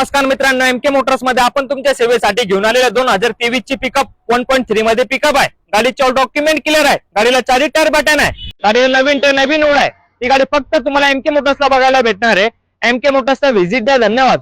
नमस्कार मित्रांनो, MK Motors मध्ये आपण तुमच्या सेवेसाठी घेऊन आलेल्या 2023 ची पिकअप 1.3 मध्ये पिकअप आहे। गाडीचे ऑल डॉक्युमेंट क्लिअर आहे। गाडीला 4 टायर बटन आहे। गाडीला नवीन ओढ आहे। ही गाडी फक्त तुम्हाला एमके मोटर्सला बघायला भेटणार आहे। एमके मोटर्सचा व्हिजिट द्या। धन्यवाद।